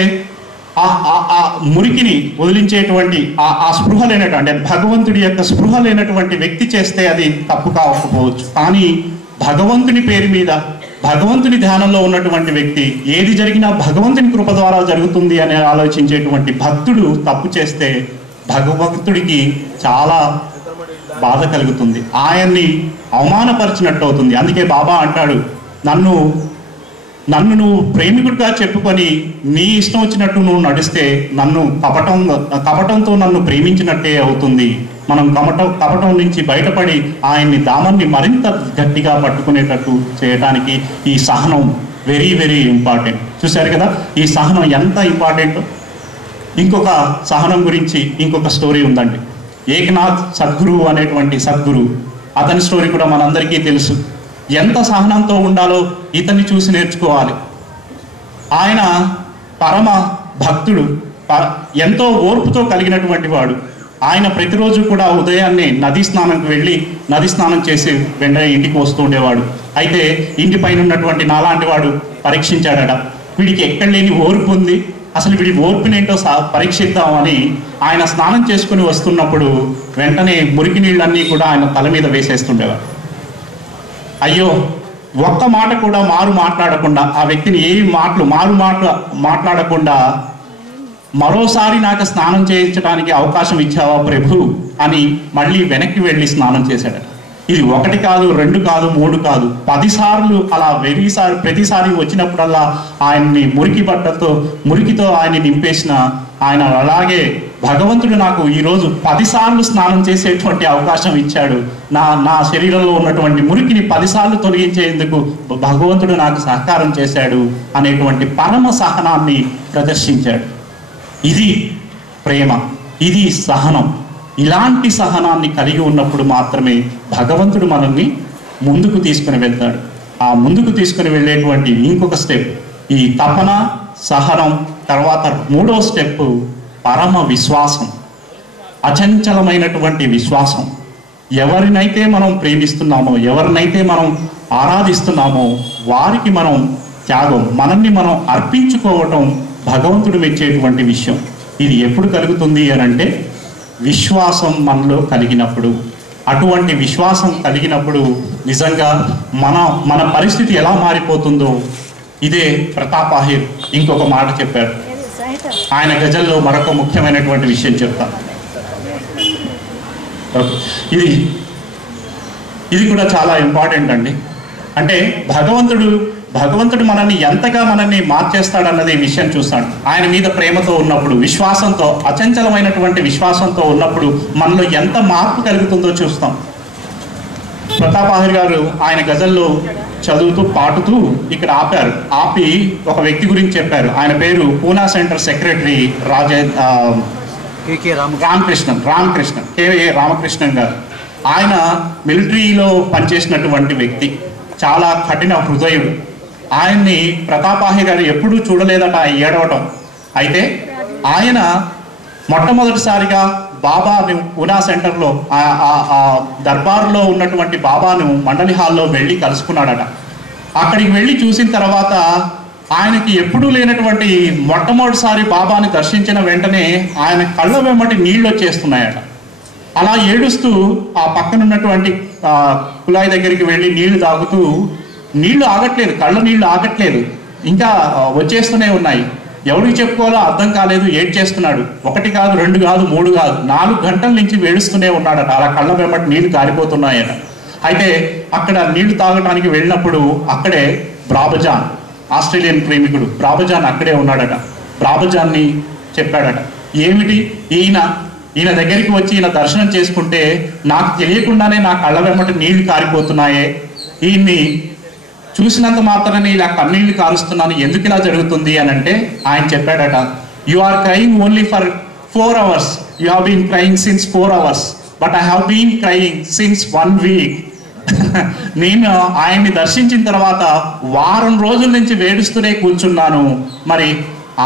ఆ మురికిని వదిలించేటువంటి ఆ స్పృహ లేనటువంటి, భగవంతుడి యొక్క స్పృహ లేనటువంటి వ్యక్తి చేస్తే అది తప్పు కాకపోవచ్చు. కానీ భగవంతుని పేరు మీద భగవంతుని ధ్యానంలో ఉన్నటువంటి వ్యక్తి ఏది జరిగినా భగవంతుని కృప ద్వారా జరుగుతుంది అని ఆలోచించేటువంటి భక్తుడు తప్పు చేస్తే భగవంతుడికి చాలా బాధ కలుగుతుంది, ఆయన్ని అవమానపరిచినట్టు అవుతుంది. అందుకే బాబా అంటాడు, నన్ను నువ్వు ప్రేమికుడిగా చెప్పుకొని నీ ఇష్టం వచ్చినట్టు నువ్వు నడిస్తే నన్ను కపటంతో నన్ను ప్రేమించినట్టే అవుతుంది. మనం కపటం నుంచి బయటపడి ఆయన్ని దామాన్ని మరింత గట్టిగా పట్టుకునేటట్టు చేయడానికి ఈ సహనం వెరీ వెరీ ఇంపార్టెంట్. చూశారు కదా ఈ సహనం ఎంత ఇంపార్టెంట్. ఇంకొక సహనం గురించి ఇంకొక స్టోరీ ఉందండి. ఏకనాథ్ సద్గురు అనేటువంటి సద్గురు, అతని స్టోరీ కూడా మనందరికీ తెలుసు. ఎంత సహనంతో ఉండాలో ఇతన్ని చూసి నేర్చుకోవాలి. ఆయన పరమ భక్తుడు, ఎంతో ఓర్పుతో కలిగినటువంటి వాడు. ఆయన ప్రతిరోజు కూడా ఉదయాన్నే నదీ స్నానంకి వెళ్ళి నదీ స్నానం చేసి వెంటనే ఇంటికి వస్తూ ఉండేవాడు. అయితే ఇంటి పైన ఉన్నటువంటి నాలాంటి వాడు పరీక్షించాడట, వీడికి ఎక్కడ లేని ఓర్పు ఉంది, అసలు వీడి ఓర్పునేంటో పరీక్షిద్దామని ఆయన స్నానం చేసుకుని వస్తున్నప్పుడు వెంటనే మురికి నీళ్ళన్నీ కూడా ఆయన తల మీద వేసేస్తుండేవాడు. అయ్యో, ఒక్క మాట కూడా మాట్లాడకుండా ఆ వ్యక్తిని మాట్లాడకుండా మరోసారి నాకు స్నానం చేయించడానికి అవకాశం ఇచ్చావా ప్రభు అని మళ్ళీ వెనక్కి వెళ్ళి స్నానం చేశాడట. ఇది 1 కాదు 2 కాదు 3 కాదు 10 సార్లు అలా ప్రతిసారి వచ్చినప్పుడల్లా ఆయన్ని మురికితో ఆయన్ని నింపేసిన ఆయన అలాగే భగవంతుడు నాకు ఈరోజు 10 సార్లు స్నానం చేసేటువంటి అవకాశం ఇచ్చాడు, నా శరీరంలో ఉన్నటువంటి మురికిని 10 సార్లు తొలగించేందుకు భగవంతుడు నాకు సహకారం చేశాడు అనేటువంటి పరమ సహనాన్ని ప్రదర్శించాడు. ఇది ప్రేమ, ఇది సహనం. ఇలాంటి సహనాన్ని కలిగి ఉన్నప్పుడు మాత్రమే భగవంతుడు మనల్ని ముందుకు తీసుకుని వెళ్తాడు. ఆ ముందుకు తీసుకుని వెళ్ళేటువంటి ఇంకొక స్టెప్ ఈ తపన, సహనం. తర్వాత 3వ స్టెప్ పరమ విశ్వాసం, అచంచలమైనటువంటి విశ్వాసం. ఎవరినైతే మనం ప్రేమిస్తున్నామో, ఎవరినైతే మనం ఆరాధిస్తున్నామో వారికి మనం త్యాగం, మనల్ని మనం అర్పించుకోవటం భగవంతుడు మెచ్చేటువంటి విషయం. ఇది ఎప్పుడు కలుగుతుంది అని అంటే విశ్వాసం మనలో కలిగినప్పుడు. అటువంటి విశ్వాసం కలిగినప్పుడు నిజంగా మన పరిస్థితి ఎలా మారిపోతుందో ఇదే ప్రతాపాహిర్ ఇంకొక మాట చెప్పారు. ఆయన గజల్లో మరొక ముఖ్యమైనటువంటి విషయం చెప్తాను. ఇది కూడా చాలా ఇంపార్టెంట్ అండి. అంటే భగవంతుడు మనల్ని ఎంతగా మనల్ని మార్చేస్తాడన్నది ఈ విషయం చూస్తాడు. ఆయన మీద ప్రేమతో ఉన్నప్పుడు, విశ్వాసంతో, అచంచలమైనటువంటి విశ్వాసంతో ఉన్నప్పుడు మనలో ఎంత మార్పు కలుగుతుందో చూస్తాం. ప్రతాపాహిర్ గారు ఆయన గజల్లో చదువుతూ పాటుతూ ఇక్కడ ఆపి ఒక వ్యక్తి గురించి చెప్పారు. ఆయన పేరు Poona centre secretary Ramakrishnan K A Ramakrishnan garu. ఆయన మిలిటరీలో పనిచేసినటువంటి వ్యక్తి, చాలా కఠిన హృదయుడు. ఆయన్ని ప్రతాపాహిర్ గారు ఎప్పుడూ చూడలేదట ఏడవటం. అయితే ఆయన మొట్టమొదటిసారిగా బాబాను పూనా సెంటర్లో ఆ దర్బారులో ఉన్నటువంటి బాబాను మండలి హాల్లో వెళ్ళి కలుసుకున్నాడట. అక్కడికి వెళ్ళి చూసిన తర్వాత ఆయనకి ఎప్పుడూ లేనటువంటి మొట్టమొదటిసారి బాబాని దర్శించిన వెంటనే ఆయన కళ్ళ వెంబటి నీళ్ళు వచ్చేస్తున్నాయట. అలా ఏడుస్తూ ఆ పక్కనున్నటువంటి కుళాయి దగ్గరికి వెళ్ళి నీళ్లు తాగుతూ, నీళ్లు ఆగట్లేదు, కళ్ళ నీళ్లు ఆగట్లేదు, ఇంకా వచ్చేస్తూనే ఉన్నాయి. ఎవరికి చెప్పుకోవాలో అర్థం కాలేదు, ఏడ్చేస్తున్నాడు. 1 కాదు, 2 కాదు, 3 కాదు, 4 గంటల నుంచి వేడుస్తూనే ఉన్నాడట. అలా కళ్ళ వెంబటి నీళ్లు కారిపోతున్నాయట. అయితే అక్కడ నీళ్లు తాగడానికి వెళ్ళినప్పుడు అక్కడే బ్రాబజాన్, ఆస్ట్రేలియన్ ప్రేమికుడు బ్రాబజాన్ అక్కడే ఉన్నాడట. బ్రాబజాన్ని చెప్పాడట, ఏమిటి ఈయన దగ్గరికి వచ్చి ఈయన దర్శనం చేసుకుంటే నాకు తెలియకుండానే నా కళ్ళ వెంబటి నీళ్లు కారిపోతున్నాయే, ఈయన్ని చూసినంత మాత్రాన్ని ఇలా కన్నీళ్లు కారుస్తున్నాను, ఎందుకు ఇలా జరుగుతుంది అని అంటే ఆయన చెప్పాడట, you are crying only for 4 hours, you have been crying since 4 hours, but I have been crying since 1 week. నేను ఆయన్ని దర్శించిన తర్వాత వారం రోజుల నుంచి వేడుస్తూనే కూర్చున్నాను. మరి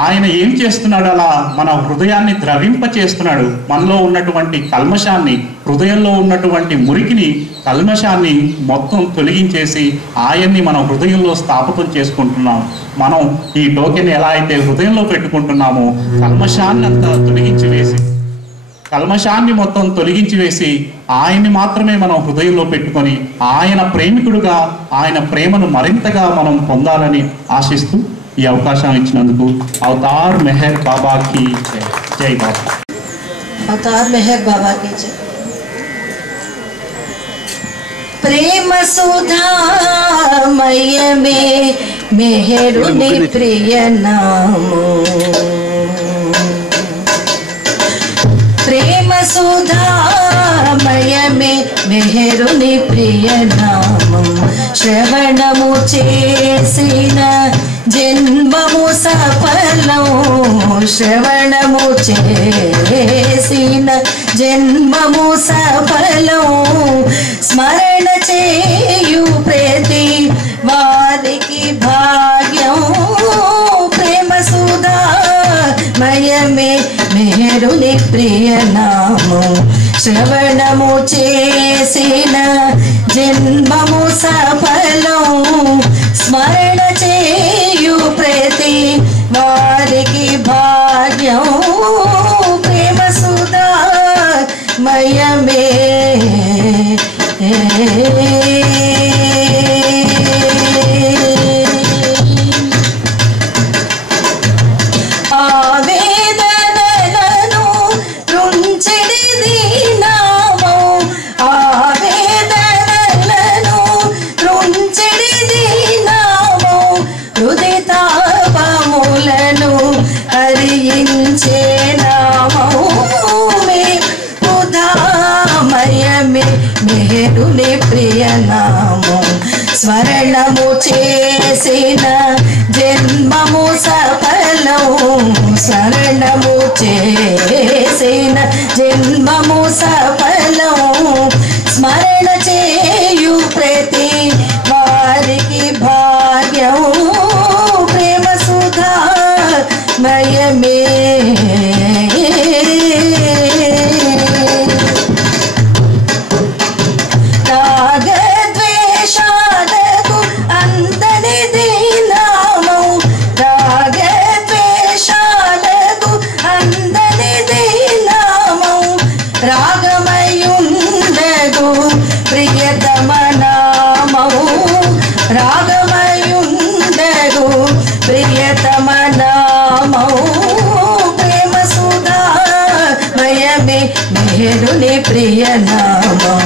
ఆయన ఏం చేస్తున్నాడు? అలా మన హృదయాన్ని ద్రవింప చేస్తున్నాడు. మనలో ఉన్నటువంటి కల్మషాన్ని, హృదయంలో ఉన్నటువంటి మురికిని, కల్మషాన్ని మొత్తం తొలగించేసి ఆయన్ని మన హృదయంలో స్థాపితం చేసుకుంటున్నాం. మనం ఈ టోకెన్ ఎలా అయితే హృదయంలో పెట్టుకుంటున్నామో కల్మషాన్ని మొత్తం తొలగించి వేసి ఆయన్ని మాత్రమే మనం హృదయంలో పెట్టుకొని ఆయన ప్రేమికుడుగా, ఆయన ప్రేమను మరింతగా మనం పొందాలని ఆశిస్తూ ఈ అవకాశం ఇచ్చినందుకు అవతార్ మెహర్ బాబాకి జై బాబా. అవతార్ మెహర్ బాబాకి జై. ప్రేమ సుధామయ మే మెహరుని ప్రియ నామో, ప్రేమ సుధామయ మే మెహరుని ప్రియ నామం, శ్రవణము చేసిన జన్మము సఫలం, శ్రవణము చేసిన జన్మము సఫలం, స్మరణ చేయు ప్రతి వారికి భాగ్యం, ప్రేమ సుధామయమే మెహరుని ప్రియ నామం, శ్రవణము చేసిన జన్మము సఫలం, స్మరణ చేయు ప్రతి వారికి భాగ్యం, ప్రేమ సుధామయమే. ఆవేదనలను రుంచెడిది నామం, ఆవేదనలను రుంచెడిది నామం, హృదయతాపములను హరించే నామం, సుధామయమే మెహరుని ప్రియ నామం, స్మరణము చేసిన జన్మము సఫలం, శరణము చేసిన జన్మము సఫలం, స్మరణ చేయు ప్రతి వారికి భాగ్యం, ప్రేమ సుధామయమే. రాగద్వేషాలకు అంతనిది నా ప్రియతమ నామం ప్రేమ సుధామయమే మెహరుని ప్రియ నామం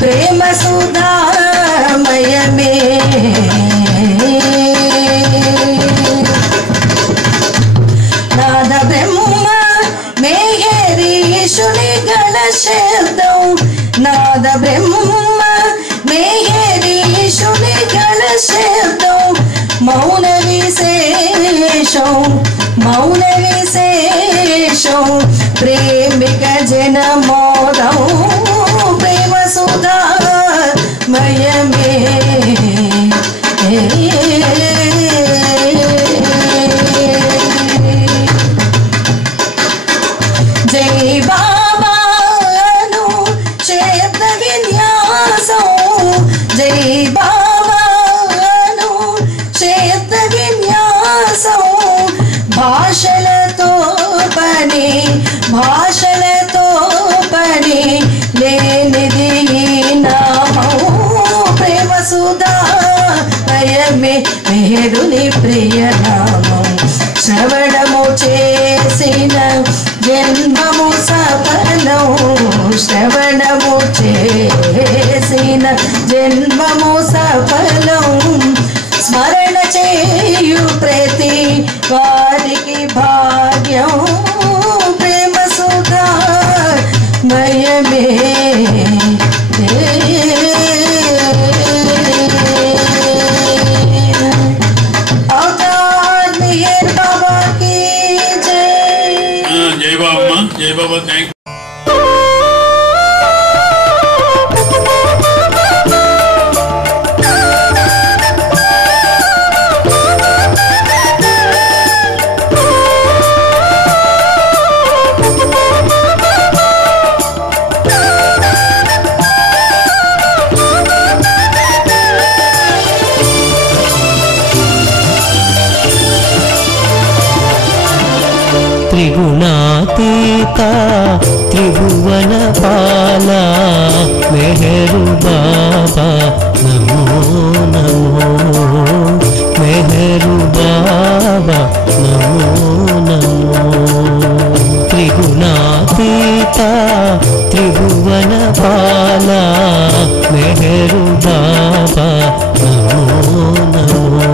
ప్రేమ సుధామయమే నాద బ్రహ్మ మెహరీషుని గణ శబ్దం నాద బ్రహ్మ మెహరీషుని గణ శబ్దం మౌన విశేషం ప్రేమిక జన మోదం ప్రేమ సుధామయమే జై బాబాను క్షేత్ర విన్యాసం జై బాబాను క్షేత్ర విన్యాసం భాషలతో పని లేనిది నామం ప్రేమ సుధామయమే మెహరుని ప్రియ నామం శ్రవణము చేసిన జన్మము సఫలం శ్రవణము చేసిన జన్మము సఫలం స్మరణ చేయు ప్రతి వారికి భాగ్యం ప్రేమ సుధామయమే అవతార్ మెహర్ బాబా की जय बाबा जय बाबा थैंक त्रिगुणातीता त्रिभुवन पाला मेहरु बाबा नमो नमो मेहरु बाबा नमो नमो त्रिगुणातीता त्रिभुवन पाला मेहरु बाबा नमो नमो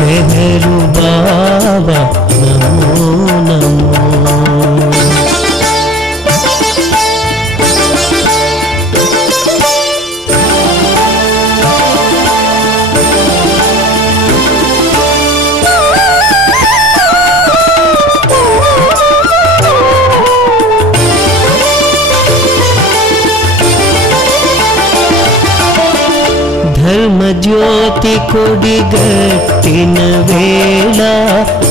मेहरु बाबा नमो नमो धर्म ज्योति कोडिगट्टिन वेळ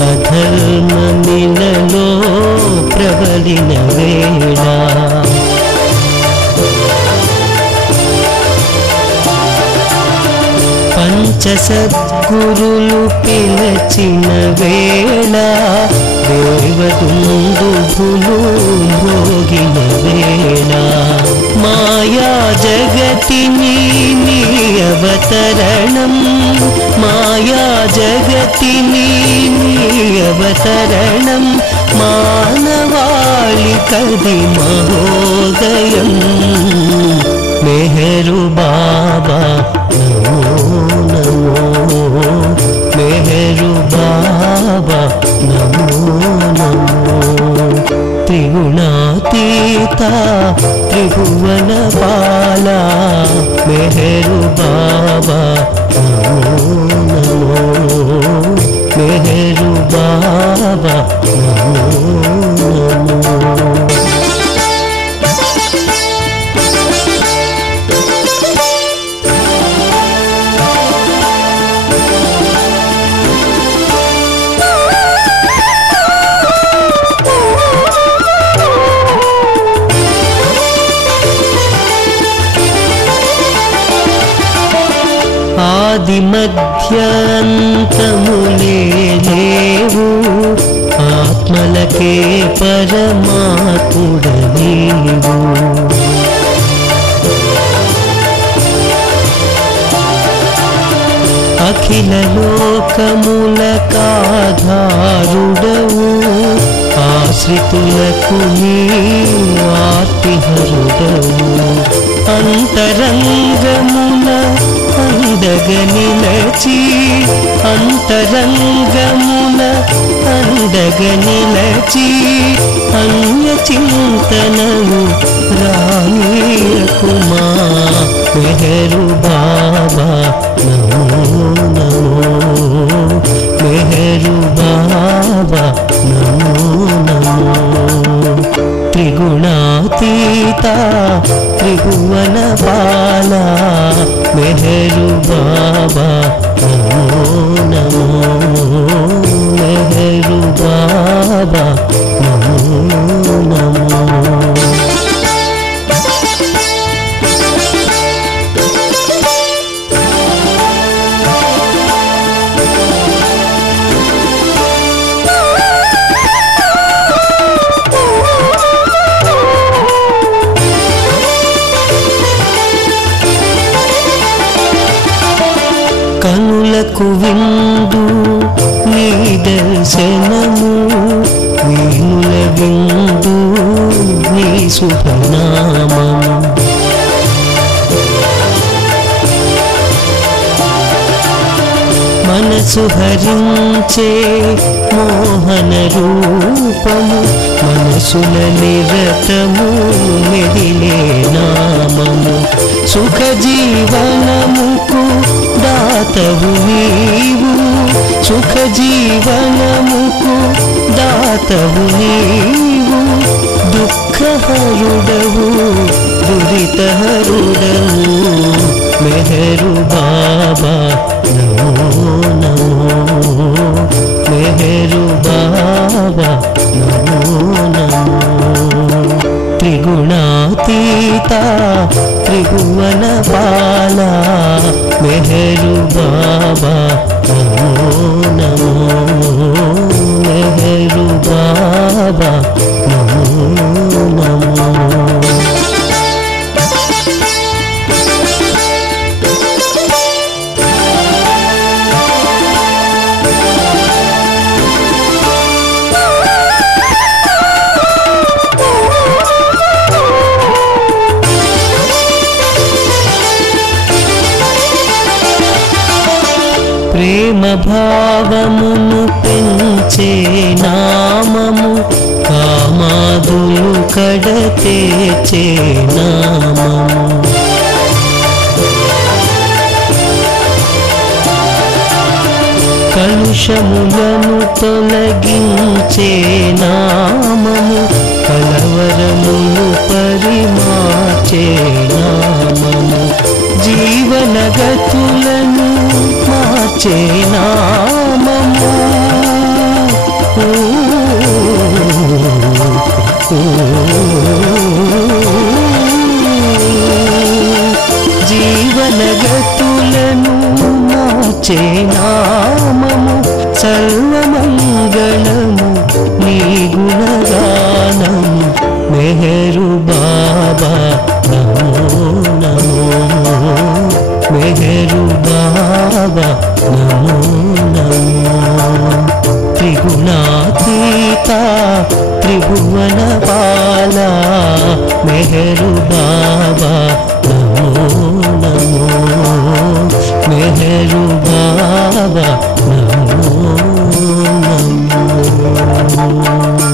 अधर्म मिललो प्रबलिन वेळ पंच सद्गुरुलु पिलचिन वेळ देवदुंदुभुलु भोगिन वेळ माया जगतिनी अवतरणं माया जगतिनी अवतरणं मानवाळिकदि महोदयं मेहरु बाबा नमो नमो मेहरु बाबा नमो नमो त्रिगुणातीता त्रिभुवन पाला मेहरु बाबा नमो नमो मेहरु बाबा नमो नमो ఆది మధ్యాంతములే లేవు ఆత్మలకే పరమాత్ముడ నీవు అఖిల లోకములకాధారుడవు ఆశ్రితులకు నీ ఆర్తిహరుడవు అంతరంగమున అందగ నిలచి అంతరంగమున అందగ నిలచి అన్య చింతనము రానీయకుమా మెహరు బాబా నమో నమో మెహరు బాబా నమో నమో త్రిగుణాతీత త్రిభువన బాల మెహరు బాబా నమో నమో మెహరు బాబా నమో నమో కనులకు విందు నీ దర్శనము వీణుల విందు నీ శుభనామము మనసు హరించే మోహన రూపము మనసుల నిరతము మెదిలే నామము సుఖ జీవనముకు దాతవు నీవు సుఖ జీవనముకు దాతవు నీవు దుఃఖహరుడవు దురితహరుడవు మెహరు బాబా నమో నమో మెహరు బాబా నమో నమో త్రిగుణాతీత త్రిభువన బాల మెహరు బాబా నమో నమో మెహరు బాబా నమో నమో ప్రేమ భావమును పెంచే నామము కామాదులు కడతేచే నామము కలుషములను తొలగించే నామము కలవరములు పరిమార్చే నామము జీవనగతులను మార్చే నామము జీవనగతులను మార్చే నామము సర్వమంగళము నీ గుణగానము మెహరు బాబా నమో నమో మెహరు బాబా నమో నమో త్రిగుణాతీత త్రిభువన బాల మెహరు బాబా నమో నమో మెహరు బాబా నమో నమో